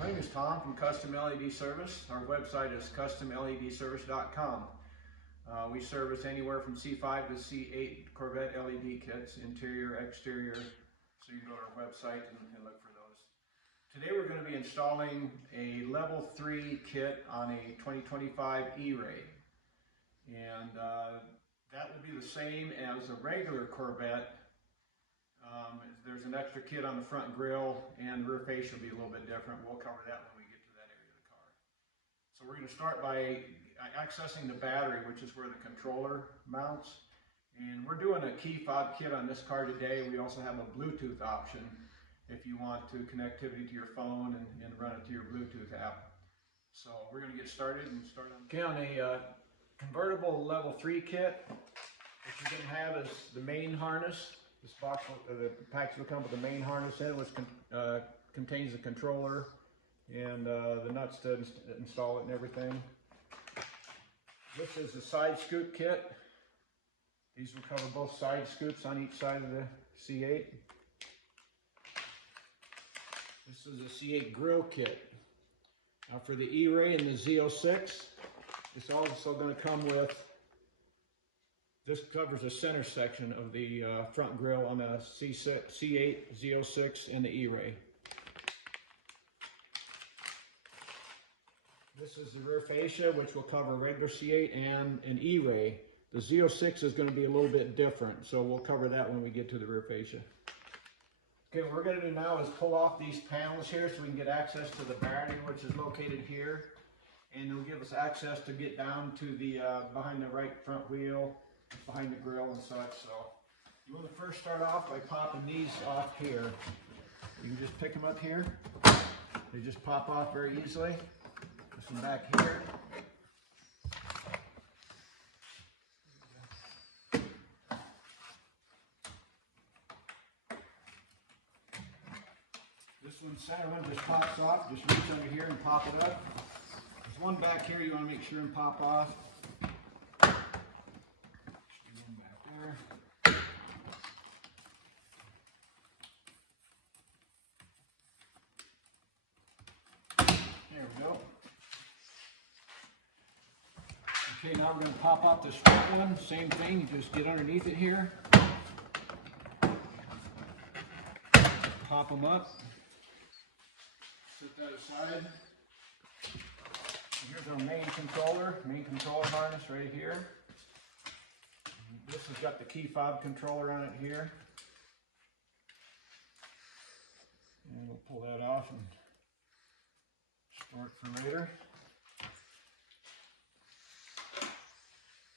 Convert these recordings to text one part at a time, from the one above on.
My name is Tom from Custom LED Service. Our website is customledservice.com. We service anywhere from C5 to C8 Corvette LED kits, interior, exterior, so you can go to our website and look for those. Today we're going to be installing a level 3 kit on a 2025 Eray. And that will be the same as a regular Corvette. There's an extra kit on the front grille, and the rear fascia will be a little bit different. We'll cover that when we get to that area of the car. So we're going to start by accessing the battery, which is where the controller mounts. And we're doing a key fob kit on this car today. We also have a Bluetooth option if you want to connectivity to your phone and run it to your Bluetooth app. So we're going to get started and start on. Okay, on a convertible level 3 kit, what you're going to have is the main harness. This box, the packs will come with the main harness in it, which contains the controller and the nuts to install it and everything. This is the side scoop kit. These will cover both side scoops on each side of the C8. This is a C8 grill kit. Now for the Eray and the ZO6, it's also going to come with, this covers the center section of the front grille on the C8, ZO6, and the Eray. This is the rear fascia, which will cover regular C8 and an Eray. The ZO6 is going to be a little bit different, so we'll cover that when we get to the rear fascia. Okay, what we're going to do now is pull off these panels here so we can get access to the battery, which is located here. And it'll give us access to get down to the behind the right front wheel, behind the grill and such. So you want to first start off by popping these off here. You can just pick them up here. They just pop off very easily. This one back here. This one, center one, just pops off. Just reach under here and pop it up. There's one back here you want to make sure and pop off. One back there. There we go. Okay, now we're going to pop off this front one. Same thing, you just get underneath it here. Pop them up. Set that aside. Here's our main controller harness right here. This has got the key fob controller on it here. And we'll pull that off and store it for later.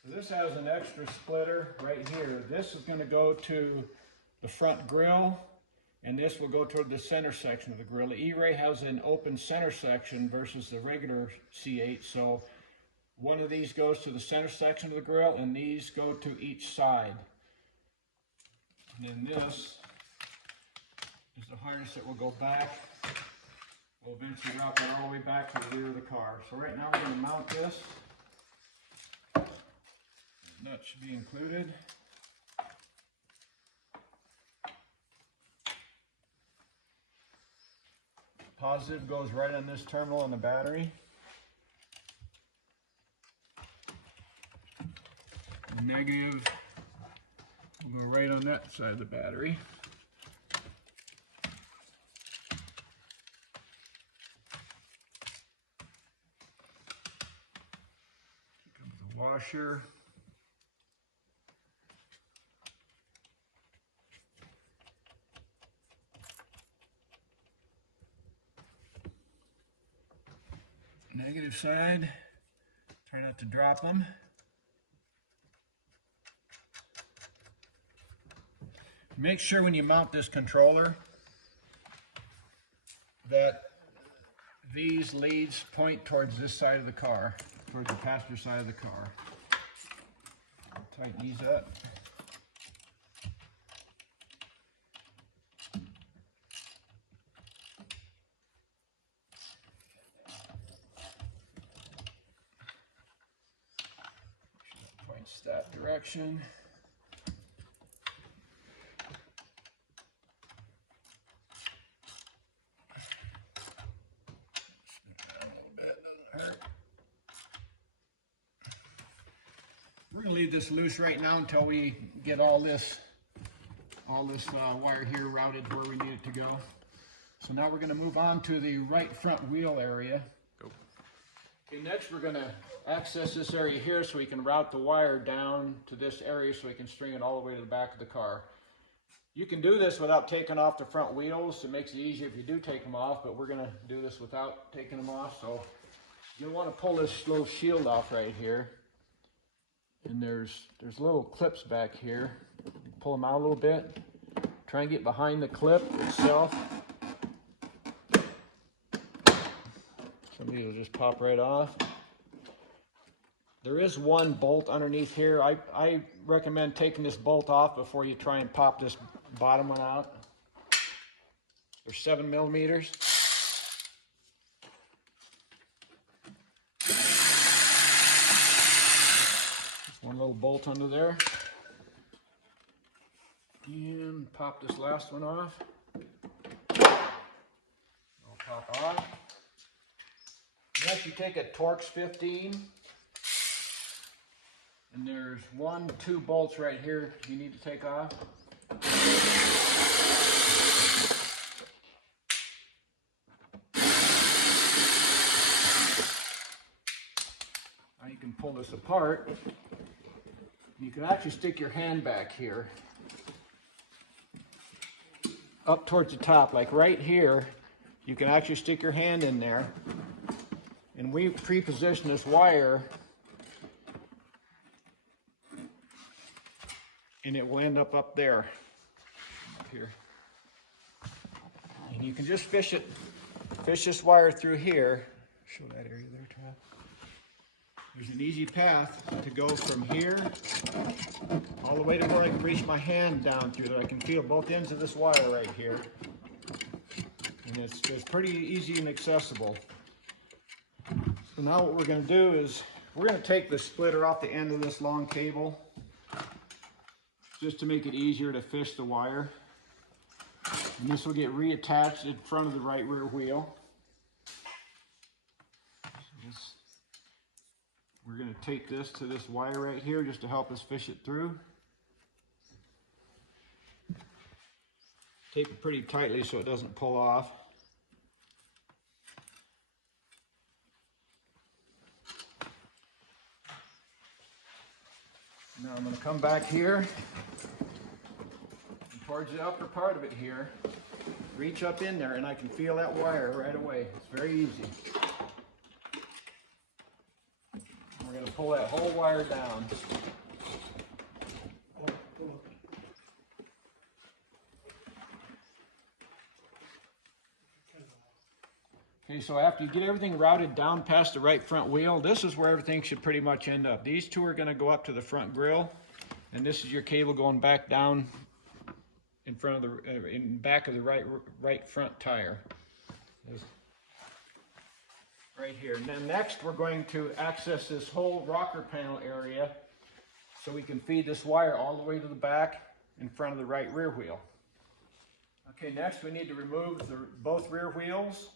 So this has an extra splitter right here. This is going to go to the front grille, and this will go toward the center section of the grill. The Eray has an open center section versus the regular C8, so one of these goes to the center section of the grill, and these go to each side. And then this is the harness that will go back. We'll eventually route that all the way back to the rear of the car. So right now we're going to mount this. The nut should be included. Positive goes right on this terminal on the battery. Negative will go right on that side of the battery. Here comes the washer. Negative side, try not to drop them. Make sure when you mount this controller that these leads point towards this side of the car, towards the passenger side of the car. Tighten these up. That direction. apart. We're going to leave this loose right now until we get all this wire here routed where we need it to go. So now we're going to move on to the right front wheel area. Go. Okay, next we're going to access this area here so we can route the wire down to this area so we can string it all the way to the back of the car. You can do this without taking off the front wheels. It makes it easier if you do take them off, but we're going to do this without taking them off. So you'll want to pull this little shield off right here. And there's little clips back here. Pull them out a little bit. Try and get behind the clip itself. Some of these will just pop right off. There is one bolt underneath here. I recommend taking this bolt off before you try and pop this bottom one out. They're 7 millimeters. Just one little bolt under there. And pop this last one off. It'll pop off. Next you take a Torx 15. And there's 2 bolts right here you need to take off. Now you can pull this apart. You can actually stick your hand back here. Up towards the top, like right here, you can actually stick your hand in there. And we pre-position this wire and it will end up there, up here. And you can just fish this wire through here. Show that area there, Trav. There's an easy path to go from here all the way to where I can reach my hand down through there. I can feel both ends of this wire right here. And it's pretty easy and accessible. So now what we're going to do is we're going to take the splitter off the end of this long cable just to make it easier to fish the wire. And this will get reattached in front of the right rear wheel. We're going to take this to this wire right here just to help us fish it through. Tape it pretty tightly so it doesn't pull off. Now I'm going to come back here and towards the upper part of it here, reach up in there and I can feel that wire right away. It's very easy. We're going to pull that whole wire down. Okay, so after you get everything routed down past the right front wheel, this is where everything should pretty much end up. These two are going to go up to the front grille, and this is your cable going back down in front of the in back of the right front tire. Right here. And then next we're going to access this whole rocker panel area so we can feed this wire all the way to the back in front of the right rear wheel. Okay, next we need to remove both rear wheels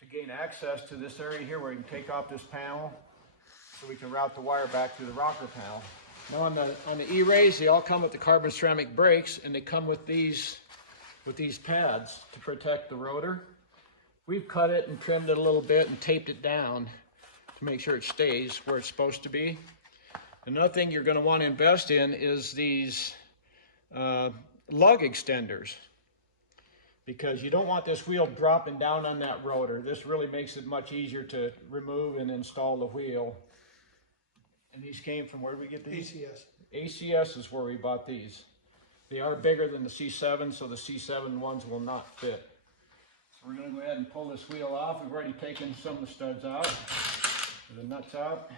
to gain access to this area here where you can take off this panel so we can route the wire back to the rocker panel. Now on the Erays, they all come with the carbon ceramic brakes, and they come with these pads to protect the rotor. We've cut it and trimmed it a little bit and taped it down to make sure it stays where it's supposed to be. Another thing you're going to want to invest in is these lug extenders, because you don't want this wheel dropping down on that rotor. This really makes it much easier to remove and install the wheel. And these came from, where did we get these? ACS. ACS is where we bought these. They are bigger than the C7, so the C7 ones will not fit. So we're going to go ahead and pull this wheel off. We've already taken some of the studs out, the nuts out.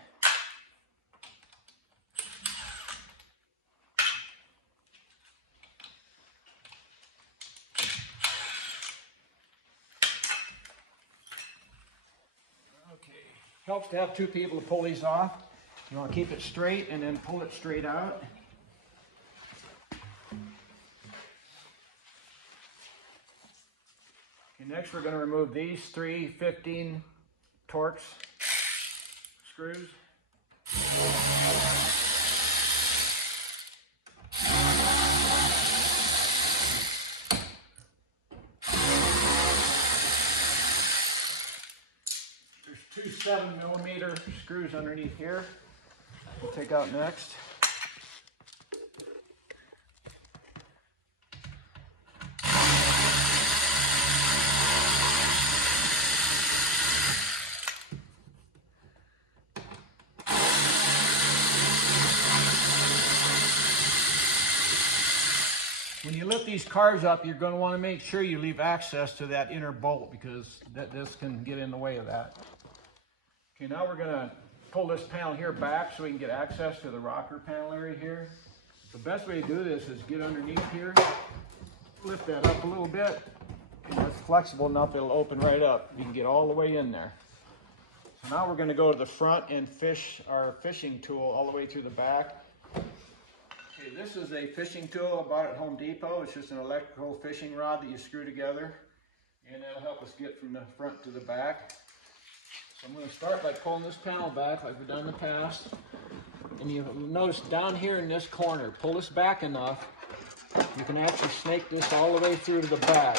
Okay, helps to have two people to pull these off. You want to keep it straight and then pull it straight out. Okay, next we're going to remove these 3 15 Torx screws. There's two 7mm screws underneath here. We'll take out next. When you lift these cars up, you're going to want to make sure you leave access to that inner bolt because this can get in the way of that. Okay, now we're going to pull this panel here back so we can get access to the rocker panel area here. The best way to do this is get underneath here, lift that up a little bit, and it's flexible enough it'll open right up. You can get all the way in there. So now we're going to go to the front and fish our fishing tool all the way through the back. Okay, this is a fishing tool I bought at Home Depot. It's just an electrical fishing rod that you screw together, and that'll help us get from the front to the back. So I'm going to start by pulling this panel back like we've done in the past. And you'll notice down here in this corner, pull this back enough, you can actually snake this all the way through to the back.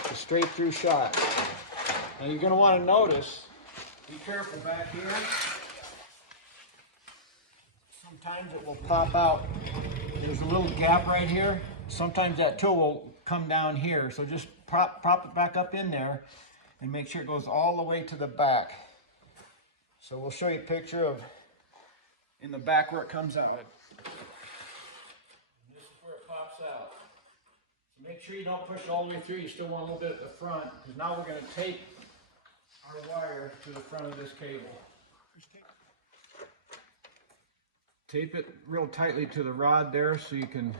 It's a straight through shot. Now you're going to want to notice, be careful back here. Sometimes it will pop out. There's a little gap right here. Sometimes that tool will come down here. So just prop it back up in there and make sure it goes all the way to the back. So we'll show you a picture of in the back where it comes out. This is where it pops out. So make sure you don't push all the way through. You still want a little bit at the front, because now we're going to tape our wire to the front of this cable. Tape it real tightly to the rod there so you can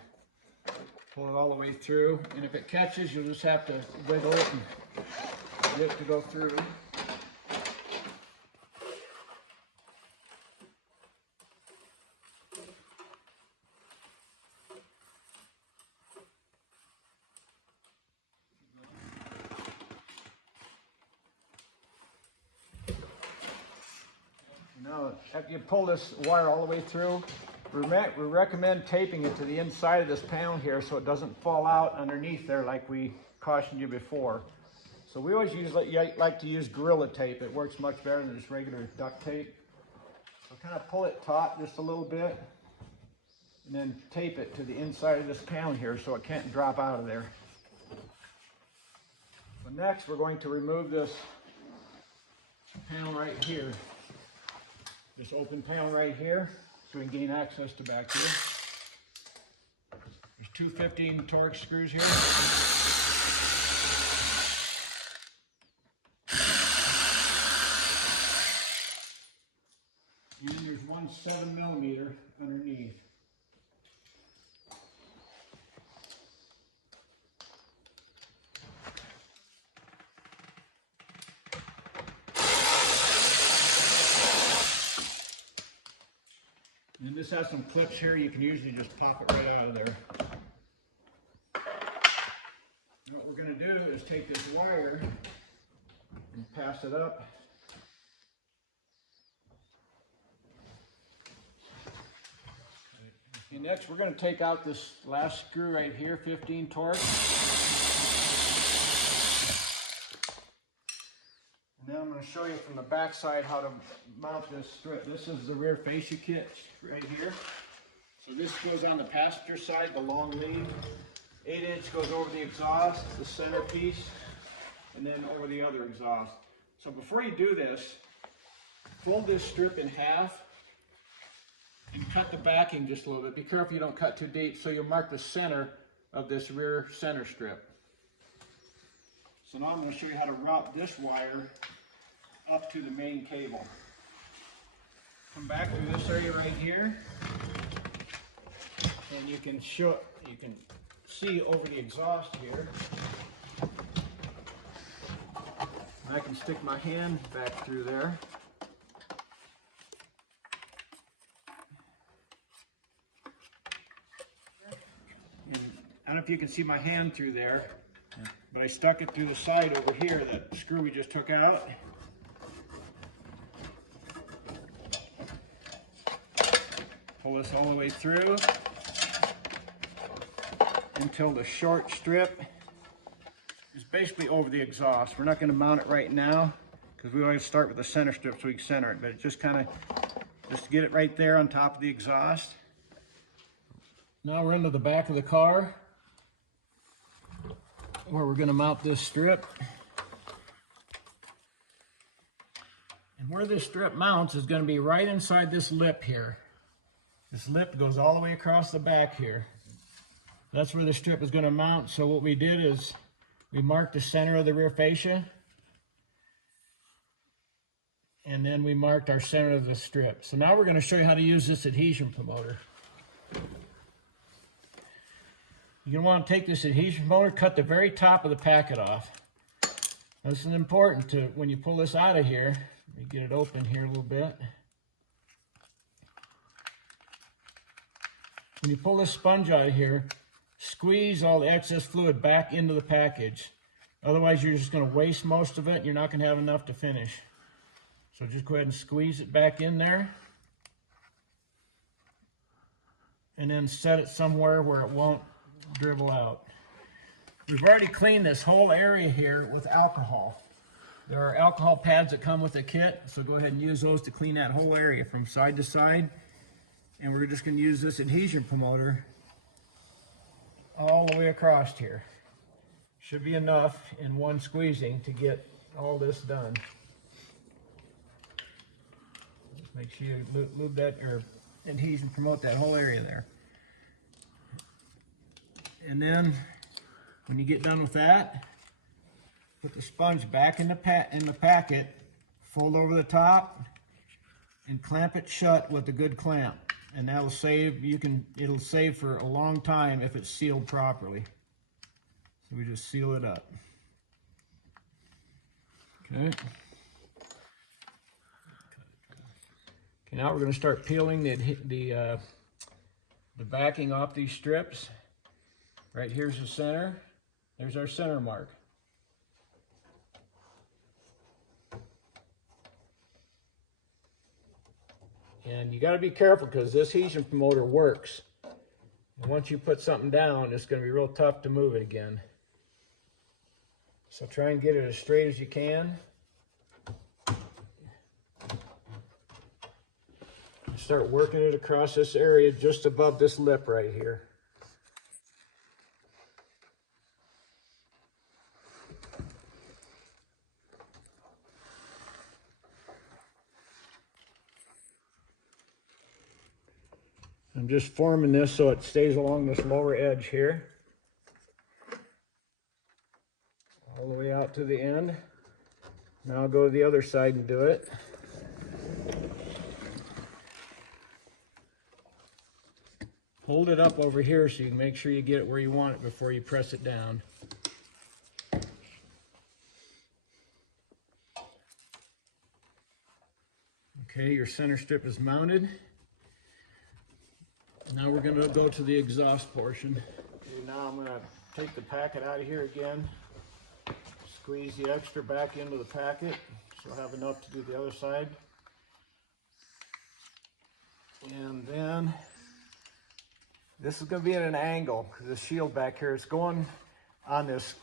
pull it all the way through. And if it catches, you'll just have to wiggle it and get it to go through. Now, after you pull this wire all the way through, we recommend taping it to the inside of this panel here so it doesn't fall out underneath there like we cautioned you before. So we always like to use Gorilla Tape. It works much better than just regular duct tape. So kind of pull it taut just a little bit and then tape it to the inside of this panel here so it can't drop out of there. So next we're going to remove this panel right here. This open panel right here, so we can gain access to back here. There's two 15 Torx screws here. And then there's one 7mm underneath. And this has some clips here. You can usually just pop it right out of there. And what we're going to do is take this wire and pass it up. And next we're going to take out this last screw right here, 15 Torx. And then I'm going to show you from the back side how to mount this strip. This is the rear fascia kit right here. So this goes on the passenger side, the long lead. 8-inch goes over the exhaust, the center piece, and then over the other exhaust. So before you do this, fold this strip in half and cut the backing just a little bit. Be careful you don't cut too deep, so you'll mark the center of this rear center strip. So now I'm going to show you how to route this wire up to the main cable. Come back through this area right here, and you can see over the exhaust here. I can stick my hand back through there. And I don't know if you can see my hand through there, but I stuck it through the side over here, that screw we just took out. Pull this all the way through until the short strip is basically over the exhaust. We're not going to mount it right now because we always start with the center strip so we can center it, but it just kind of, just to get it right there on top of the exhaust. Now we're into the back of the car where we're going to mount this strip. And where this strip mounts is going to be right inside this lip here. This lip goes all the way across the back here. That's where the strip is going to mount. So what we did is we marked the center of the rear fascia, and then we marked our center of the strip. So now we're going to show you how to use this adhesion promoter. You're going to want to take this adhesion promoter, cut the very top of the packet off. Now, this is important to, when you pull this out of here, let me get it open here a little bit. When you pull this sponge out of here, squeeze all the excess fluid back into the package. Otherwise, you're just going to waste most of it and you're not going to have enough to finish. So just go ahead and squeeze it back in there. And then set it somewhere where it won't dribble out. We've already cleaned this whole area here with alcohol. There are alcohol pads that come with the kit, so go ahead and use those to clean that whole area from side to side. And we're just going to use this adhesion promoter all the way across here. Should be enough in one squeezing to get all this done. Just make sure you lube that, or adhesion promote that whole area there. And then when you get done with that, put the sponge back in the packet, fold over the top, and clamp it shut with a good clamp. And that'll save, it'll save for a long time if it's sealed properly. So we just seal it up. Okay. Okay, now we're going to start peeling the backing off these strips. Right here's the center. There's our center mark. And you got to be careful because this adhesion promoter works. And once you put something down, it's going to be real tough to move it again. So try and get it as straight as you can. Start working it across this area just above this lip right here. I'm just forming this so it stays along this lower edge here. All the way out to the end. Now I'll go to the other side and do it. Hold it up over here so you can make sure you get it where you want it before you press it down. Okay, your center strip is mounted. Now we're going to go to the exhaust portion. Okay, now I'm going to take the packet out of here again. Squeeze the extra back into the packet so I'll have enough to do the other side. And then this is going to be at an angle because the shield back here is going on this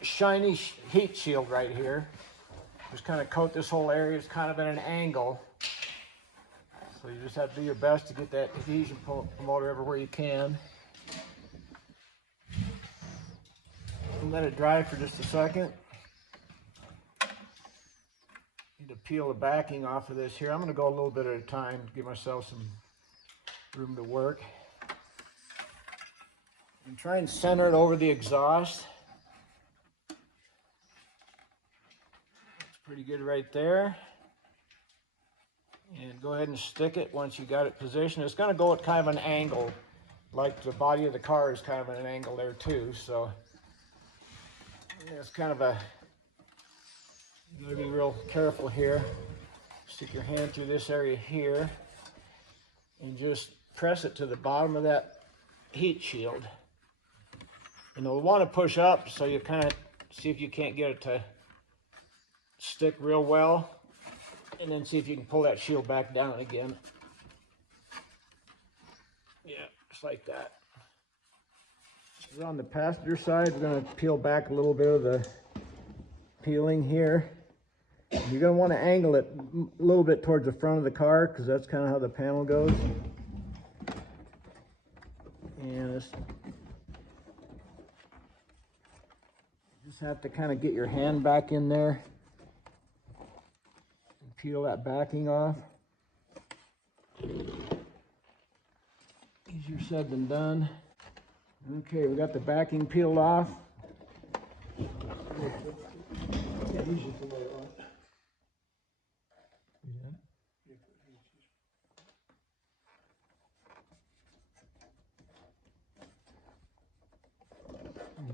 shiny heat shield right here. Just kind of coat this whole area. It's kind of at an angle. So you just have to do your best to get that adhesion promoter everywhere you can. And let it dry for just a second. Need to peel the backing off of this here. I'm going to go a little bit at a time to give myself some room to work. And try and center it over the exhaust. That's pretty good right there. And go ahead and stick it once you got it positioned. It's going to go at kind of an angle, like the body of the car is kind of at an angle there too. So it's kind of a, you got to be real careful here. Stick your hand through this area here and just press it to the bottom of that heat shield. And you'll want to push up so you kind of see if you can't get it to stick real well. And then see if you can pull that shield back down again. Yeah, just like that. On the passenger side, we're going to peel back a little bit of the peeling here. You're going to want to angle it a little bit towards the front of the car because that's kind of how the panel goes. And just have to kind of get your hand back in there and peel that backing off. Easier said than done. Okay, we got the backing peeled off.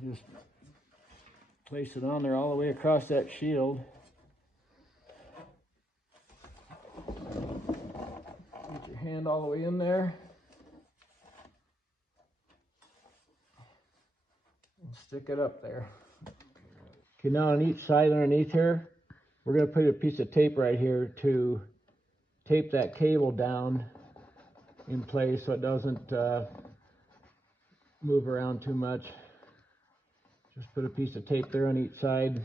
You just place it on there all the way across that shield. Get your hand all the way in there. And stick it up there. Okay, now on each side underneath here, we're going to put a piece of tape right here to tape that cable down in place so it doesn't move around too much. Just put a piece of tape there on each side,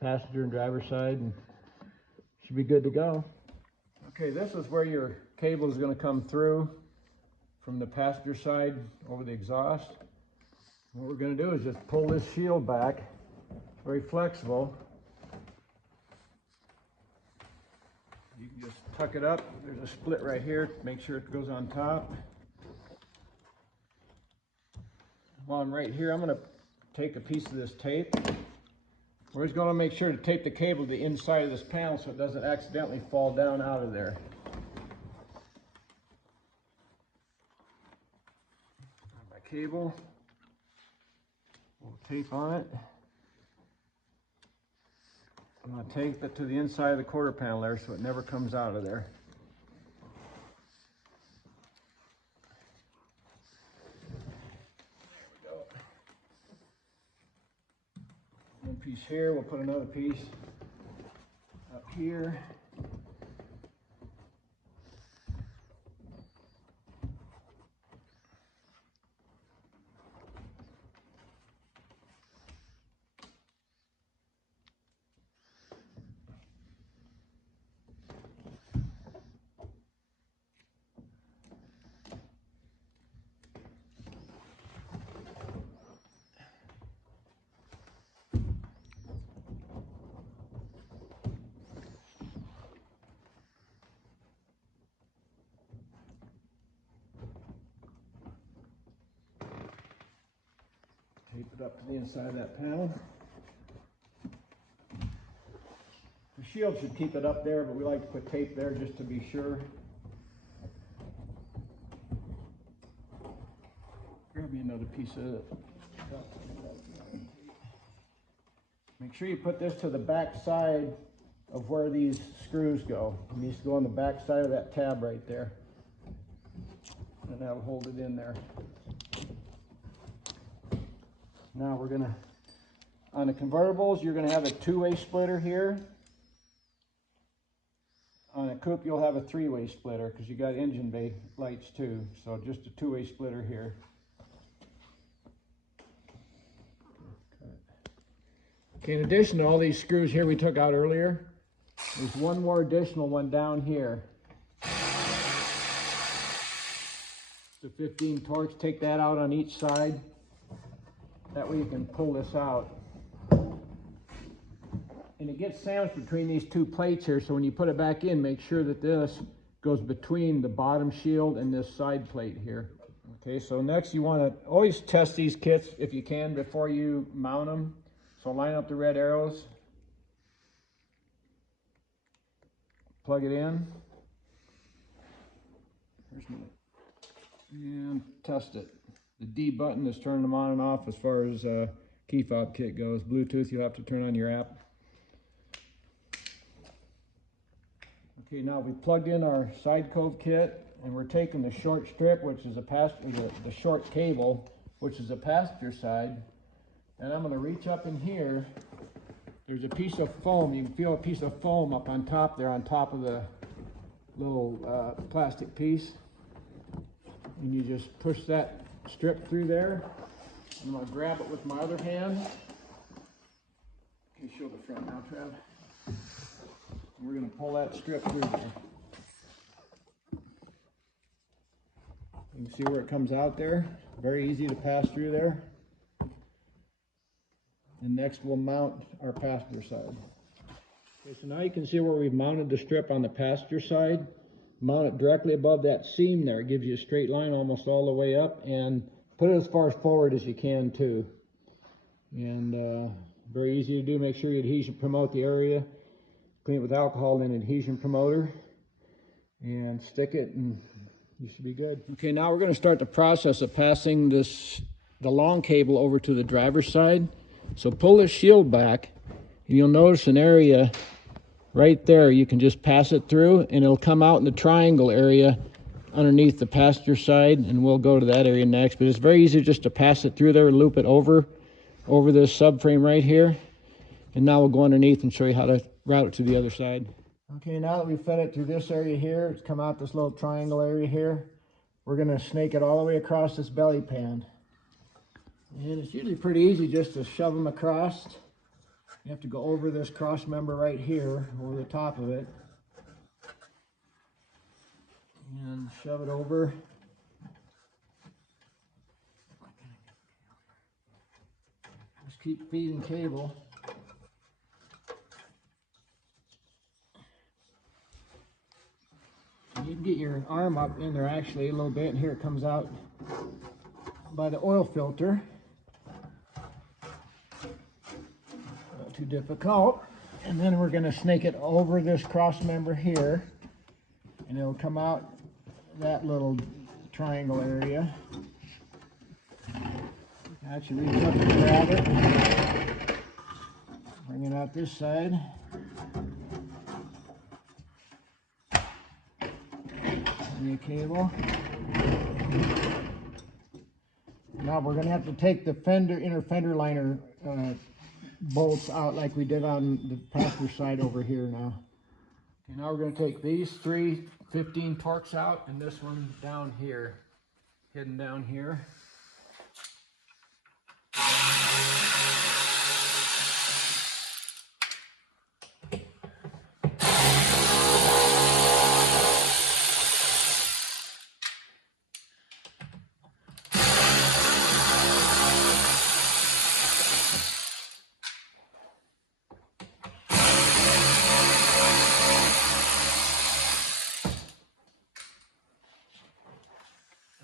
passenger and driver side, and should be good to go. Okay, this is where your cable is going to come through from the passenger side over the exhaust. What we're going to do is just pull this shield back. It's very flexible. You can just tuck it up. There's a split right here. Make sure it goes on top. While I'm right here, I'm going to take a piece of this tape. We're just going to make sure to tape the cable to the inside of this panel so it doesn't accidentally fall down out of there. My cable, we'll tape on it. I'm going to tape it to the inside of the quarter panel there so it never comes out of there. One piece here, we'll put another piece up here. Tape it up to the inside of that panel. The shield should keep it up there, but we like to put tape there just to be sure. Grab me another piece of it. Make sure you put this to the back side of where these screws go. It needs to go on the back side of that tab right there. And that'll hold it in there. Now we're gonna, on the convertibles, you're gonna have a two-way splitter here. On a coupe, you'll have a three-way splitter because you got engine bay lights too. So just a two-way splitter here. Okay, in addition to all these screws here we took out earlier, there's one more additional one down here. The 15 Torx, take that out on each side. That way you can pull this out. And it gets sandwiched between these two plates here, so when you put it back in, make sure that this goes between the bottom shield and this side plate here. Okay, so next you want to always test these kits if you can before you mount them. So line up the red arrows, plug it in, and test it. The D button is turning them on and off as far as key fob kit goes. Bluetooth, you'll have to turn on your app. Okay, now we plugged in our side cove kit, and we're taking the short strip, which is a passenger, the short cable, which is a passenger side, and I'm going to reach up in here. There's a piece of foam. You can feel a piece of foam up on top there, on top of the little plastic piece. and you just push that strip through there. I'm going to grab it with my other hand. Okay, show the front now, Trev. We're going to pull that strip through there. You can see where it comes out there. Very easy to pass through there. And next we'll mount our passenger side. Okay, so now you can see where we've mounted the strip on the passenger side. Mount it directly above that seam there. It gives you a straight line almost all the way up, and put it as far forward as you can too. And very easy to do. Make sure you adhesion promote the area. Clean it with alcohol and adhesion promoter, and stick it, and you should be good. Okay, now we're going to start the process of passing the long cable over to the driver's side. So pull this shield back, and you'll notice an area right there. You can just pass it through, and it'll come out in the triangle area underneath the passenger side, and we'll go to that area next. But it's very easy just to pass it through there, loop it over this subframe right here, and now we'll go underneath and show you how to route it to the other side. Okay, now that we've fed it through this area here, it's come out this little triangle area here. We're going to snake it all the way across this belly pan. And it's usually pretty easy just to shove them across. You have to go over this cross member right here, over the top of it. And shove it over. Just keep feeding cable. You can get your arm up in there actually a little bit, and here it comes out by the oil filter. Not too difficult. And then we're going to snake it over this cross member here, and it'll come out that little triangle area. Actually reach up and grab it. Bring it out this side. Bring the cable. Now we're going to have to take the inner fender liner bolts out like we did on the passenger side over here now. Okay, now we're going to take these 3 15 torques out, and this one down here, hidden down here.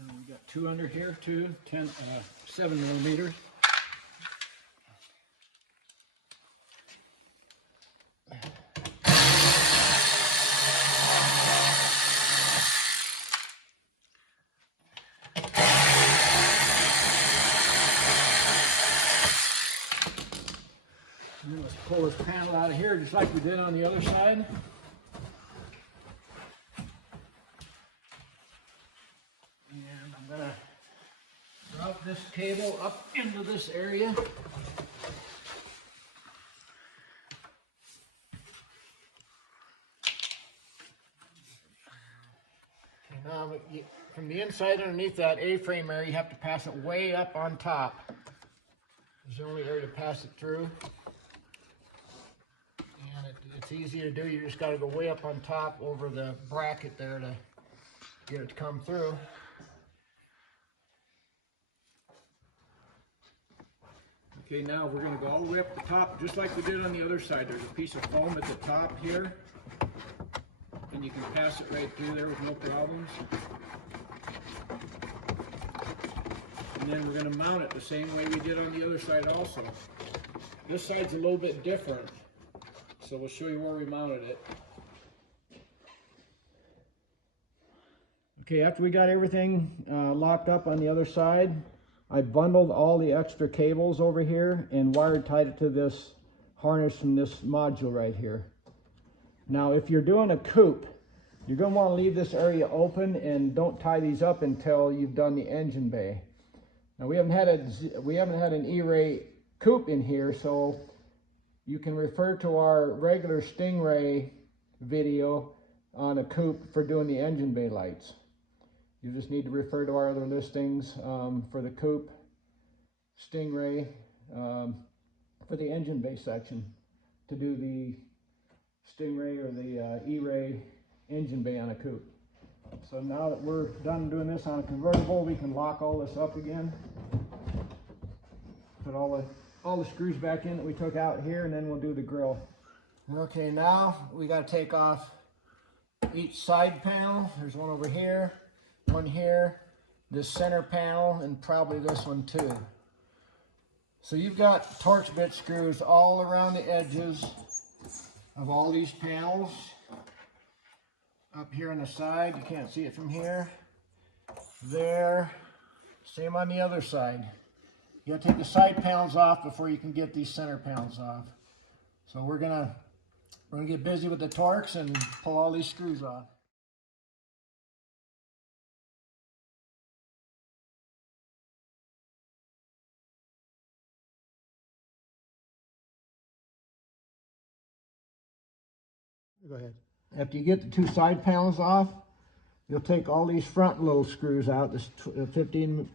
We got 2 under here, 7 millimeters. And then let's pull this panel out of here just like we did on the other side. And I'm going to route this cable up into this area. Okay, now from the inside underneath that A-frame area, you have to pass it way up on top. There's the only area to pass it through. And it's easy to do. You just got to go way up on top over the bracket there to get it to come through. Okay, now we're going to go all the way up the top, just like we did on the other side. There's a piece of foam at the top here, and you can pass it right through there with no problems. And then we're going to mount it the same way we did on the other side also. This side's a little bit different, so we'll show you where we mounted it. Okay, after we got everything locked up on the other side, I bundled all the extra cables over here and tied it to this harness from this module right here. Now, if you're doing a coupe, you're going to want to leave this area open and don't tie these up until you've done the engine bay. Now, we haven't had an Eray coupe in here, so you can refer to our regular Stingray video on a coupe for doing the engine bay lights. You just need to refer to our other listings for the coupe, Stingray, for the engine bay section, to do the Stingray or the Eray engine bay on a coupe. So now that we're done doing this on a convertible, we can lock all this up again. Put all the screws back in that we took out here, and then we'll do the grill. Okay, now we got to take off each side panel. There's one over here, one here, this center panel, and probably this one too. So you've got Torx bit screws all around the edges of all these panels. Up here on the side, you can't see it from here. There, same on the other side. You gotta take the side panels off before you can get these center panels off. So we're gonna get busy with the Torx and pull all these screws off. Go ahead. After you get the two side panels off, you'll take all these front little screws out, this 15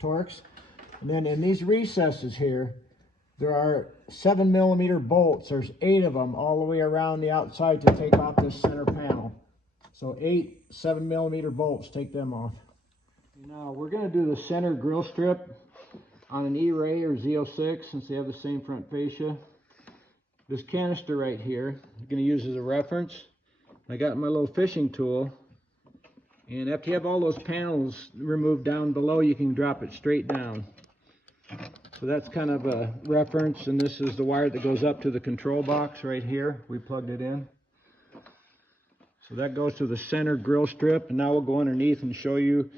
Torx. And then in these recesses here, there are 7mm bolts. There's 8 of them all the way around the outside to take off this center panel. So 8 7mm bolts, take them off. Now we're going to do the center grill strip on an Eray or ZO6 since they have the same front fascia. This canister right here, I'm going to use as a reference. I got my little fishing tool, and after you have all those panels removed down below, you can drop it straight down. So that's kind of a reference, and this is the wire that goes up to the control box right here. We plugged it in. So that goes to the center grill strip, and now we'll go underneath and show you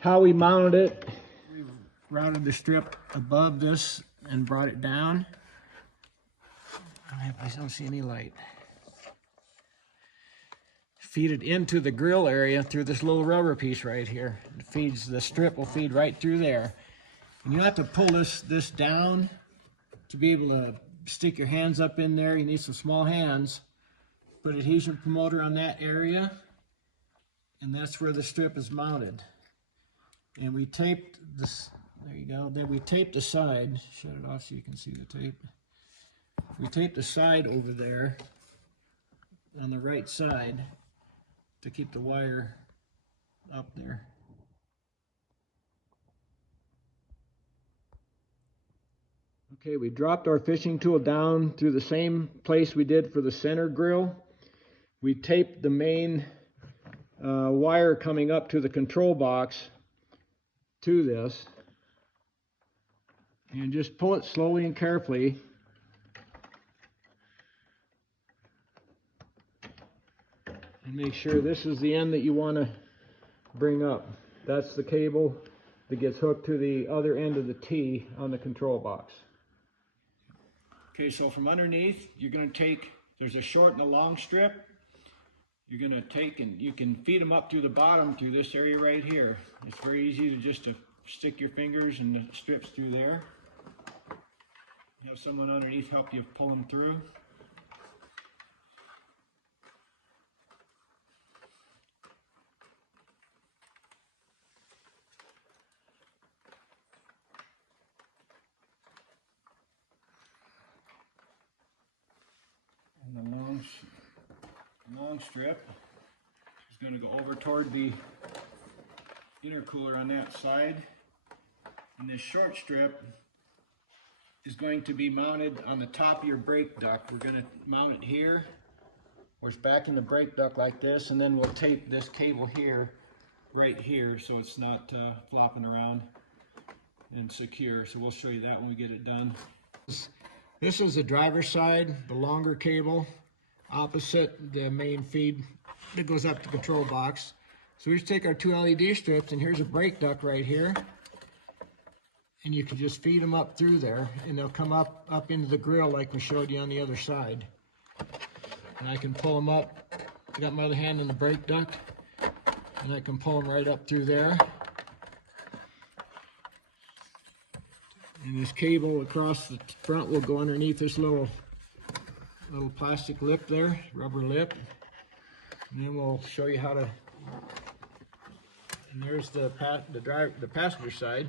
how we mounted it. We've routed the strip above this and brought it down. I don't see any light. Feed it into the grill area through this little rubber piece right here. It feeds, the strip will feed right through there. And you have to pull this down to be able to stick your hands up in there. You need some small hands. Put adhesion promoter on that area, and that's where the strip is mounted. And we taped this, there you go. Then we taped the side, shut it off so you can see the tape. We taped the side over there on the right side to keep the wire up there. Okay, we dropped our fishing tool down through the same place we did for the center grill. We taped the main wire coming up to the control box to this, and just pull it slowly and carefully. And make sure this is the end that you want to bring up. That's the cable that gets hooked to the other end of the T on the control box. Okay, so from underneath, you're going to take, there's a short and a long strip. You're going to take and you can feed them up through the bottom through this area right here. It's very easy to just stick your fingers and the strips through there. You have someone underneath help you pull them through. And the long strip is going to go over toward the intercooler on that side. And this short strip is going to be mounted on the top of your brake duct. We're going to mount it here, where it's back in the brake duct like this, and then we'll tape this cable here, right here, so it's not flopping around and secure. So we'll show you that when we get it done. This is the driver's side, the longer cable, opposite the main feed that goes up to the control box. So we just take our two LED strips, and here's a brake duct right here. And you can just feed them up through there, and they'll come up into the grill like we showed you on the other side. And I can pull them up. I got my other hand in the brake duct, and I can pull them right up through there. And this cable across the front will go underneath this little plastic lip there, rubber lip. And then we'll show you how to And there's the passenger side,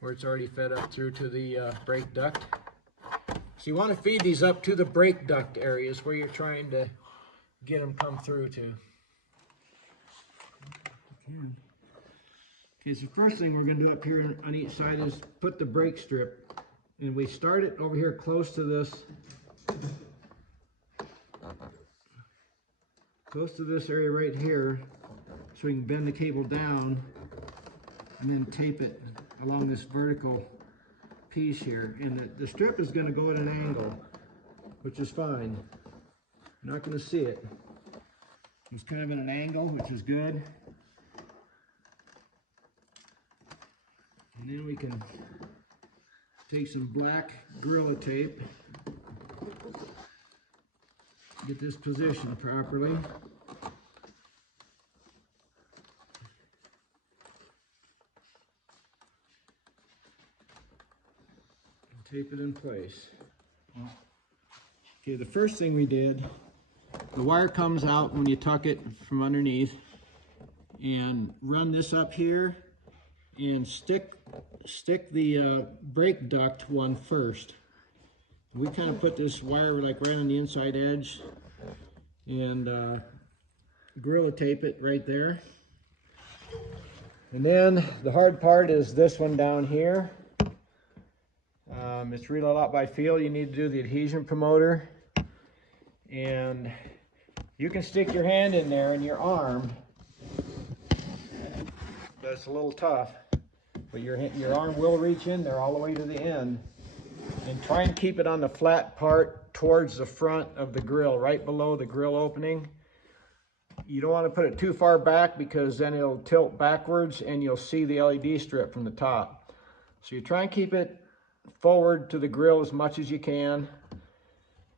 where it's already fed up through to the brake duct. So you want to feed these up to the brake duct areas where you're trying to get them come through to. Okay, so first thing we're going to do up here on each side is put the brake strip. And we start it over here close to this area right here, so we can bend the cable down and then tape it along this vertical piece here. And the strip is going to go at an angle, which is fine. You're not going to see it. It's kind of at an angle, which is good. And then we can take some black Gorilla Tape, get this positioned properly. Tape it in place. Okay, the first thing we did, the wire comes out when you tuck it from underneath, and run this up here and stick the brake duct one first. We kind of put this wire like right on the inside edge and Gorilla Tape it right there. And then the hard part is this one down here. It's really a lot by feel. You need to do the adhesion promoter, and you can stick your hand in there and your arm. That's a little tough, but your arm will reach in there all the way to the end. And try and keep it on the flat part towards the front of the grill, right below the grill opening. You don't want to put it too far back because then it'll tilt backwards and you'll see the LED strip from the top. So you try and keep it forward to the grill as much as you can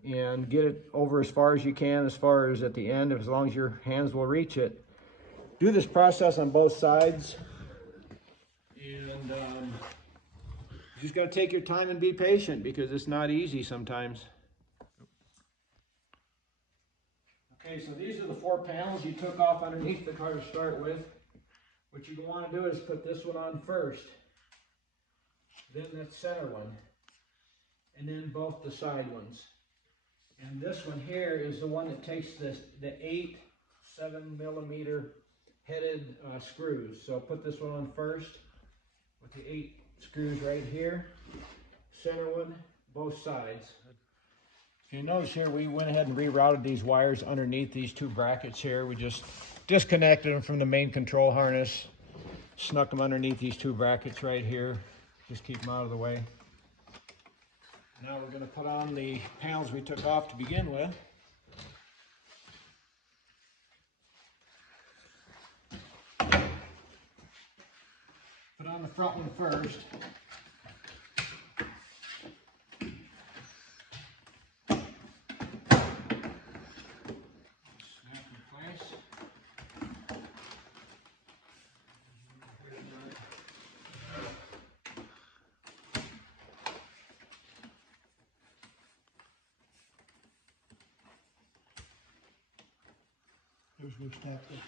and get it over as far as you can, as far as at the end, as long as your hands will reach it. Do this process on both sides, and you just got to take your time and be patient because it's not easy sometimes. Okay, so these are the 4 panels you took off underneath the car to start with. What you want to do is put this one on first, then that center one, and then both the side ones. And this one here is the one that takes the 8 7mm headed screws. So put this one on first with the 8 screws right here. Center one, both sides. Okay, notice here we went ahead and rerouted these wires underneath these 2 brackets here. We just disconnected them from the main control harness, snuck them underneath these 2 brackets right here. Just keep them out of the way. Now we're going to put on the panels we took off to begin with. Put on the front one first. Snap in place. Here's where we stacked it.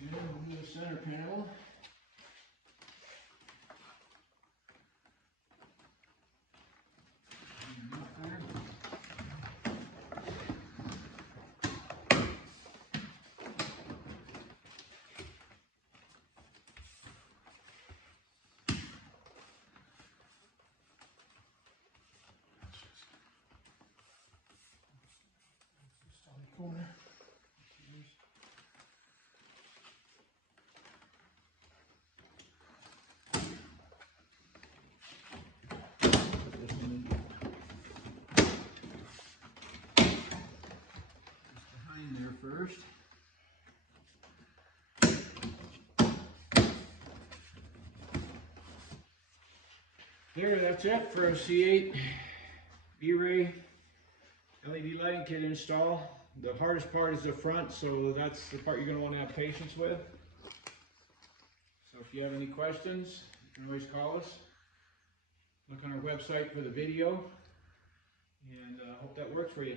And we'll do the center panel. Corner. Behind there first. There, that's it for a C8 Eray LED lighting kit install. The hardest part is the front, so that's the part you're going to want to have patience with. So if you have any questions, you can always call us. Look on our website for the video, and I hope that works for you.